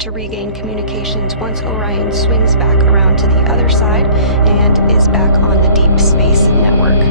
to regain communications once Orion swings back around to the other side and is back on the Deep Space Network.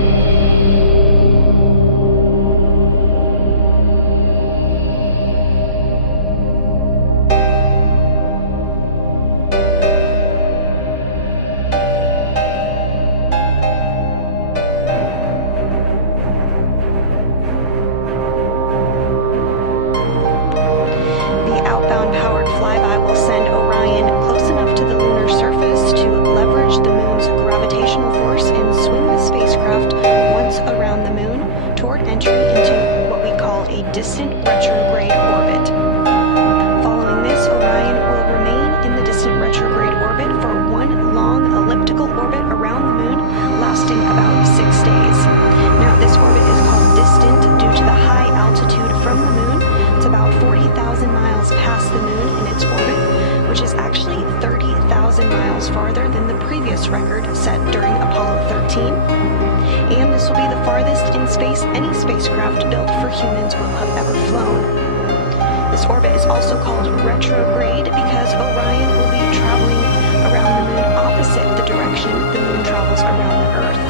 Farther than the previous record set during Apollo 13, and this will be the farthest in space any spacecraft built for humans will have ever flown. This orbit is also called retrograde because Orion will be traveling around the moon opposite the direction the moon travels around the Earth.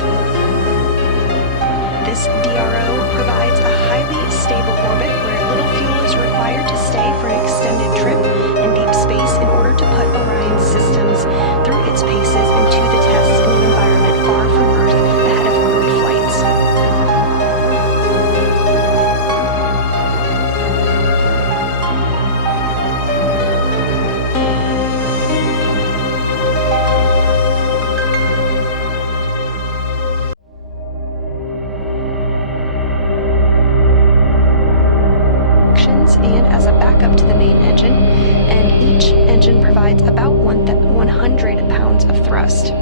This DRO provides a highly stable orbit where little fuel is required to stay for an extended trip in deep space in order to put Orion's systems through its paces and to the tests in an environment far from Earth ahead of crewed flights. And as a backup to the main engine, and each engine provides about 100 pounds of thrust.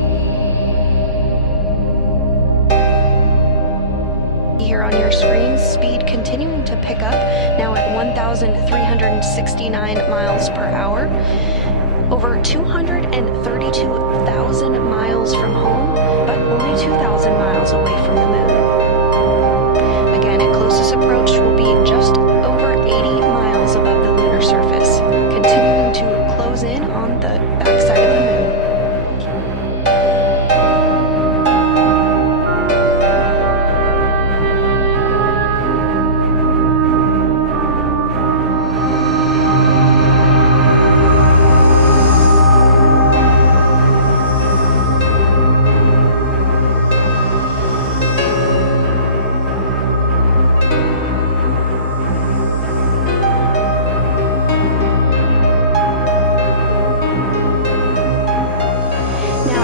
Here on your screen, speed continuing to pick up, now at 1,369 miles per hour, over 232,000 miles from home, but only 2,000 miles away from the moon. Again, at closest approach will be just over 80 miles above the lunar surface, continuing to close in on the backside of the moon.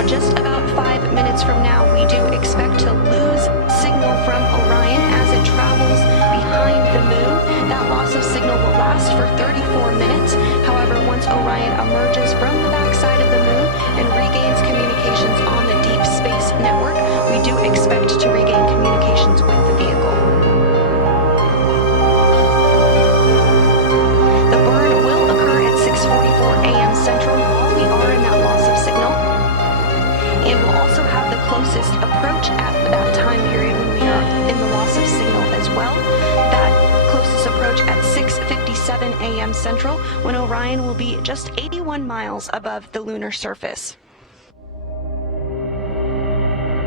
Just about 5 minutes from now, we do expect to lose signal from Orion as it travels behind the moon. That loss of signal will last for 34 minutes. However, once Orion emerges from the backside of the moon and regains communications on the Deep Space Network, we do expect to regain communications with the vehicle. The burn will occur at 6:44 a.m. Central while we are in that loss of signal. And we'll also have the closest approach at that time period when we are in the loss of signal as well. That closest approach at 6:57 a.m. Central, when Orion will be just 81 miles above the lunar surface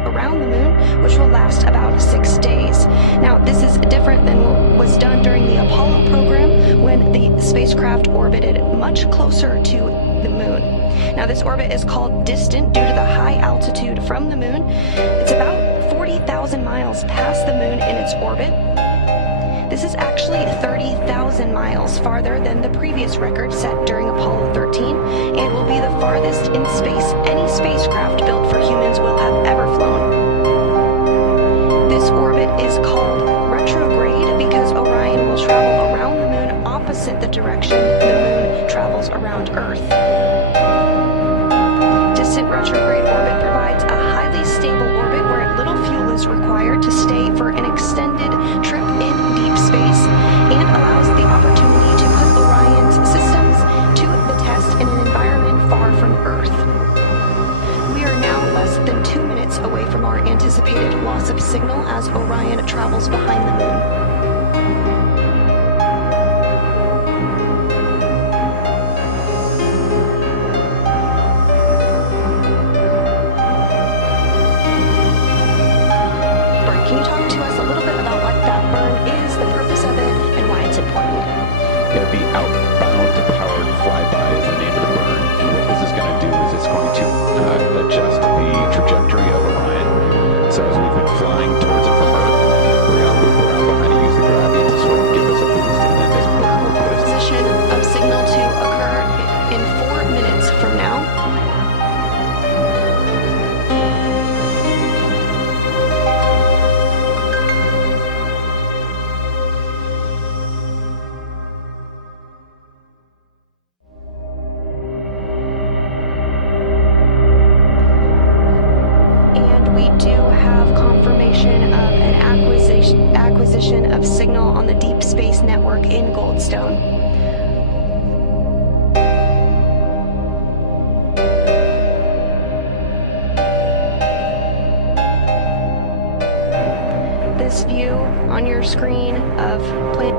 around the moon, which will last about 6 days. Now, this is different than what was done during the Apollo program when the spacecraft orbited much closer to the moon. Now, this orbit is called distant due to the high altitude from the moon. It's about 40,000 miles past the moon in its orbit. This is actually 30,000 miles farther than the previous record set during Apollo 13 and will be the farthest in space any spacecraft built for humans will have ever flown. This orbit is called retrograde because Orion will travel around the moon opposite the direction the moon travels around Earth. Distant retrograde orbit provides a highly stable orbit where little fuel is required to stay for an extended trip in deep space and allows the opportunity to put Orion's systems to the test in an environment far from Earth. We are now less than 2 minutes away from our anticipated loss of signal as Orion travels behind the moon. burn. Can you talk to us a little bit about what that burn is, the purpose of it, and why it's important? Yeah, the outbound powered flyby is the name of the burn, and what this is going to do is it's going to adjust the trajectory of Orion. So as we've been flying towards it from Earth, we're going to loop around behind and use the gravity to sort of give us a boost, and then this burn will put us Position of signal to occur in 4 minutes from now. We do have confirmation of an acquisition of signal on the Deep Space Network in Goldstone. This view on your screen of planet